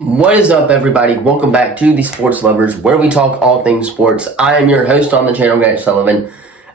What is up, everybody? Welcome back to the Sports Lovers, where we talk all things sports. I am your host on the channel, Grant Sullivan,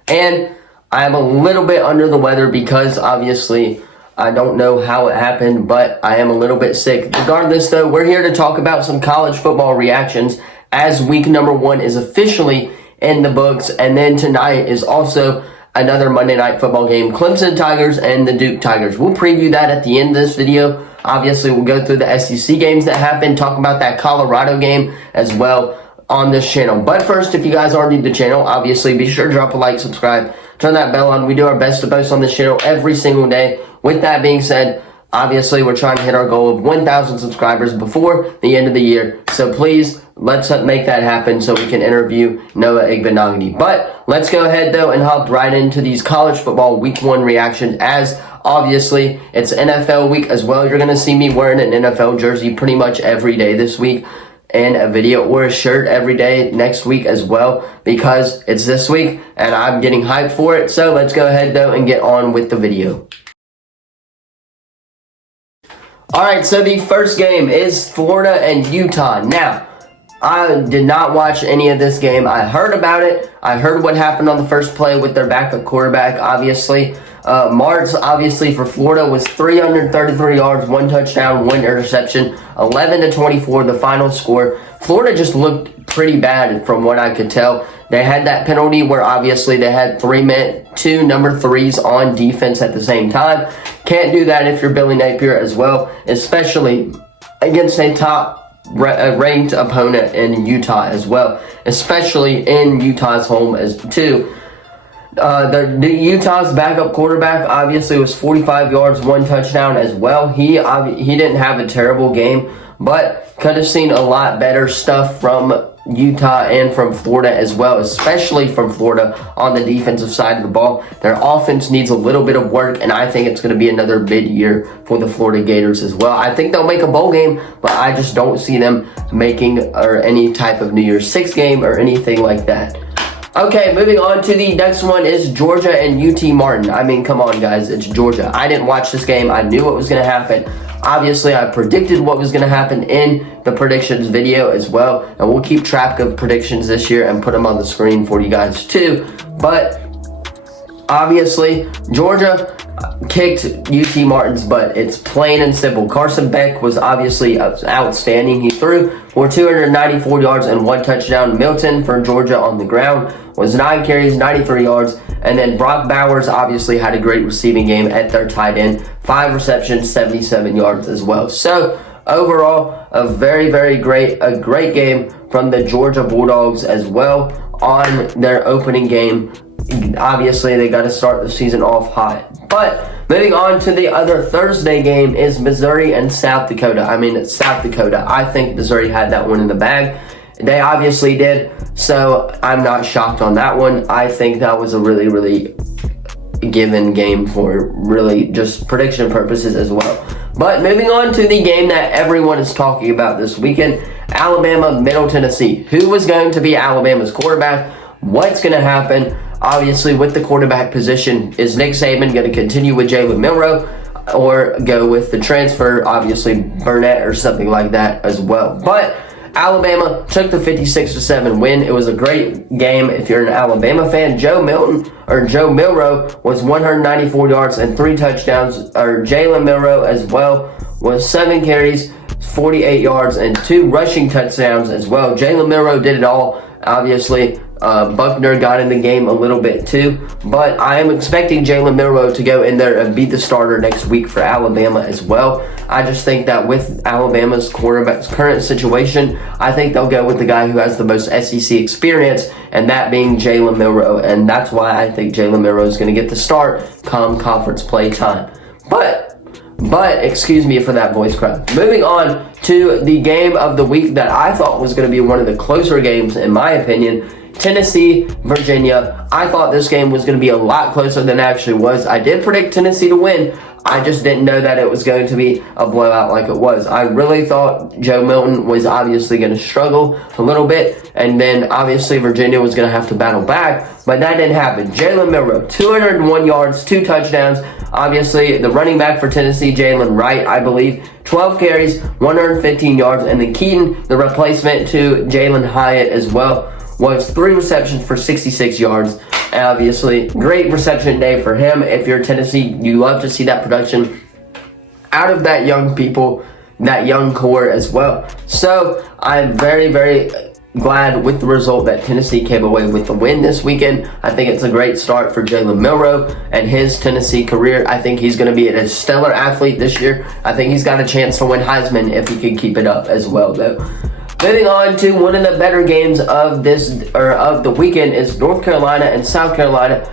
and I am a little bit under the weather because obviously I don't know how it happened, but I am a little bit sick. Regardless, though, we're here to talk about some college football reactions as week number 1 is officially in the books, and then tonight is also another Monday Night Football game, Clemson Tigers and the Duke Tigers. We'll preview that at the end of this video. Obviously, we'll go through the SEC games that happened, talk about that Colorado game as well on this channel. But first, if you guys are new to the channel, obviously be sure to drop a like, subscribe, turn that bell on. We do our best to post on this channel every single day. With that being said, obviously, we're trying to hit our goal of 1,000 subscribers before the end of the year. So please, let's make that happen so we can interview Noah Igbinoghene. But let's go ahead, though, and hop right into these college football week 1 reactions as obviously it's NFL week as well. You're going to see me wearing an NFL jersey pretty much every day this week, and a video or a shirt every day next week as well, because it's this week and I'm getting hyped for it. So let's go ahead, though, and get on with the video. Alright, so the first game is Florida and Utah. Now, I did not watch any of this game. I heard about it. I heard what happened on the first play with their backup quarterback, obviously. Martz, obviously, for Florida was 333 yards, 1 touchdown, 1 interception, 11-24, the final score. Florida just looked pretty bad from what I could tell. They had that penalty where obviously they had 2 number 3s on defense at the same time. Can't do that if you're Billy Napier as well, especially against a top-ranked opponent in Utah as well, especially in Utah's home as too. The Utah's backup quarterback obviously was 45 yards, 1 touchdown as well. He didn't have a terrible game, but could have seen a lot better stuff from Utah and from Florida as well, especially from Florida on the defensive side of the ball. Their offense needs a little bit of work, and I think it's going to be another mid-year for the Florida Gators as well. I think they'll make a bowl game, but I just don't see them making or any type of New Year's Six game or anything like that. Okay, moving on to the next one is Georgia and UT Martin. I mean, come on, guys, it's Georgia. I didn't watch this game. I knew what was going to happen. Obviously, I predicted what was going to happen in the predictions video as well, and we'll keep track of predictions this year and put them on the screen for you guys too. But obviously, Georgia kicked UT Martin's butt. It's plain and simple. Carson Beck was obviously outstanding. He threw for 294 yards and 1 touchdown. Milton for Georgia on the ground was 9 carries, 93 yards. And then Brock Bowers obviously had a great receiving game at their tight end. 5 receptions, 77 yards as well. So overall, a very great game from the Georgia Bulldogs as well on their opening game. Obviously, they got to start the season off hot. But moving on to the other Thursday game is Missouri and South Dakota. I mean, it's South Dakota. I think Missouri had that one in the bag. They obviously did, so I'm not shocked on that one. I think that was a really given game for really just prediction purposes as well. But moving on to the game that everyone is talking about this weekend, Alabama, Middle Tennessee. Who was going to be Alabama's quarterback? What's going to happen? Obviously, with the quarterback position, is Nick Saban going to continue with Jalen Milroe or go with the transfer, obviously Burnett or something like that as well? But Alabama took the 56-7 win. It was a great game if you're an Alabama fan. Joe Milroe was 194 yards and 3 touchdowns. Or Jalen Milroe as well was 7 carries, 48 yards, and 2 rushing touchdowns as well. Jalen Milroe did it all. Obviously, Buckner got in the game a little bit too, but I am expecting Jalen Milroe to go in there and be the starter next week for Alabama as well. I just think that with Alabama's quarterback's current situation, I think they'll go with the guy who has the most SEC experience, and that being Jalen Milroe, and that's why I think Jalen Milroe is going to get the start come conference play time. But excuse me for that voice crack. Moving on to the game of the week that I thought was going to be one of the closer games, in my opinion, Tennessee, Virginia. I thought this game was going to be a lot closer than it actually was. I did predict Tennessee to win. I just didn't know that it was going to be a blowout like it was. I really thought Joe Milton was obviously going to struggle a little bit, and then obviously Virginia was going to have to battle back, but that didn't happen. Jalen Milroe, 201 yards, 2 touchdowns. Obviously, the running back for Tennessee, Jalen Wright, I believe, 12 carries, 115 yards, and then Keaton, the replacement to Jalen Hyatt as well, was 3 receptions for 66 yards. Obviously, great reception day for him. If you're Tennessee, you love to see that production out of that young people, that young core as well. So I'm very, very glad with the result that Tennessee came away with the win this weekend. I think it's a great start for Jalen Milroe and his Tennessee career. I think he's going to be a stellar athlete this year. I think he's got a chance to win Heisman if he can keep it up as well, though. Moving on to one of the better games of the weekend is North Carolina and South Carolina.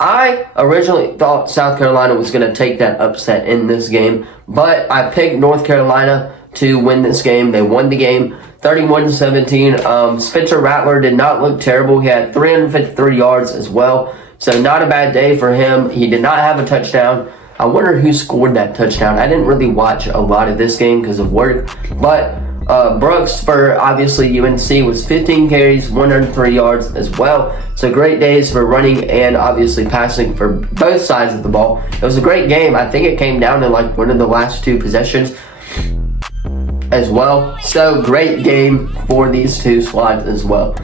I originally thought South Carolina was going to take that upset in this game, but I picked North Carolina to win this game. They won the game 31-17. Spencer Rattler did not look terrible. He had 353 yards as well, so not a bad day for him. He did not have a touchdown. I wonder who scored that touchdown. I didn't really watch a lot of this game because of work, but Brooks for obviously UNC was 15 carries, 103 yards as well. So great days for running and obviously passing for both sides of the ball. It was a great game. I think it came down to like one of the last 2 possessions as well. So great game for these 2 squads as well.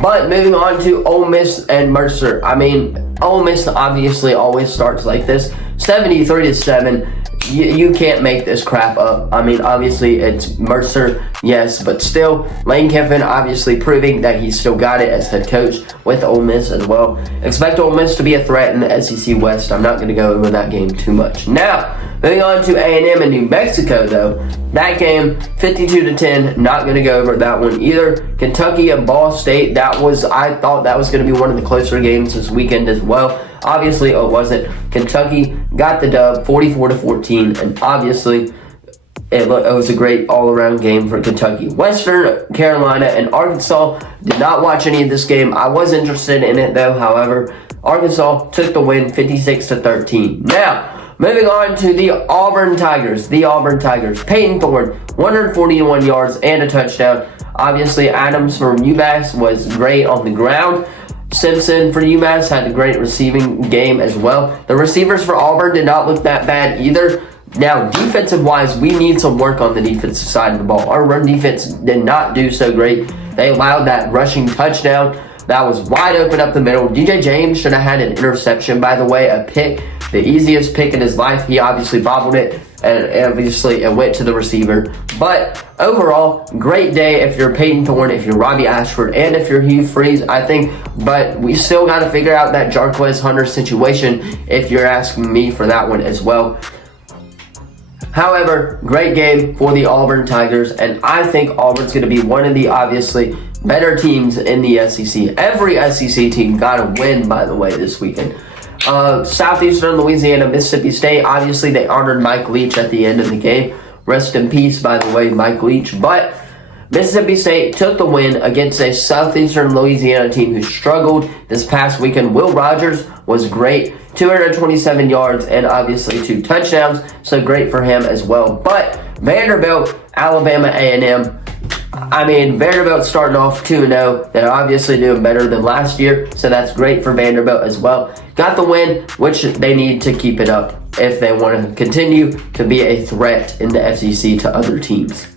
But moving on to Ole Miss and Mercer. I mean, Ole Miss obviously always starts like this, 73-7. You can't make this crap up. I mean, obviously it's Mercer, yes, but still, Lane Kiffin obviously proving that he's still got it as head coach with Ole Miss as well. Expect Ole Miss to be a threat in the SEC West. I'm not going to go over that game too much. Now, moving on to A&M and New Mexico, though. That game, 52-10, not going to go over that one either. Kentucky and Ball State, I thought that was going to be one of the closer games this weekend as well. Obviously, it wasn't. Kentucky got the dub, 44-14, and obviously, it was a great all-around game for Kentucky. Western Carolina and Arkansas, did not watch any of this game. I was interested in it, though. However, Arkansas took the win, 56-13. Now, moving on to the Auburn Tigers. Peyton Thorne, 141 yards and a touchdown. Obviously, Adams from UMass was great on the ground. Simpson for UMass had a great receiving game as well. The receivers for Auburn did not look that bad either. Now, defensive-wise, we need some work on the defensive side of the ball. Our run defense did not do so great. They allowed that rushing touchdown. That was wide open up the middle. DJ James should have had an interception, by the way, a pick. The easiest pick in his life. He obviously bobbled it, and obviously it went to the receiver. But overall, great day if you're Peyton Thorne, if you're Robbie Ashford, and if you're Hugh Freeze, I think. But we still got to figure out that Jarquez Hunter situation if you're asking me for that one as well. However, great game for the Auburn Tigers, and I think Auburn's going to be one of the obviously better teams in the SEC. Every SEC team got a win, by the way, this weekend. Southeastern Louisiana, Mississippi State, obviously they honored Mike Leach at the end of the game. Rest in peace, by the way, Mike Leach. But Mississippi State took the win against a Southeastern Louisiana team who struggled this past weekend. Will Rogers was great, 227 yards and obviously 2 touchdowns, so great for him as well. But Vanderbilt, Alabama A&M, I mean, Vanderbilt starting off 2-0. They're obviously doing better than last year, so that's great for Vanderbilt as well. Got the win, which they need to keep it up if they want to continue to be a threat in the SEC to other teams.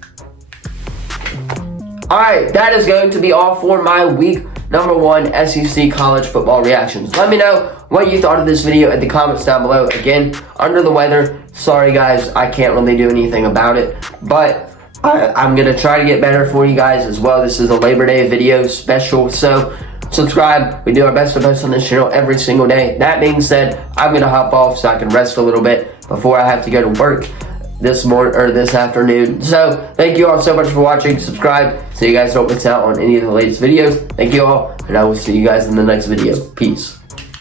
Alright, that is going to be all for my week number 1 SEC college football reactions. Let me know what you thought of this video in the comments down below. Again, under the weather. Sorry guys, I can't really do anything about it, but I'm going to try to get better for you guys as well. This is a Labor Day video special, so subscribe. We do our best to post on this channel every single day. That being said, I'm going to hop off so I can rest a little bit before I have to go to work this afternoon. So, thank you all so much for watching. Subscribe so you guys don't miss out on any of the latest videos. Thank you all, and I will see you guys in the next video. Peace.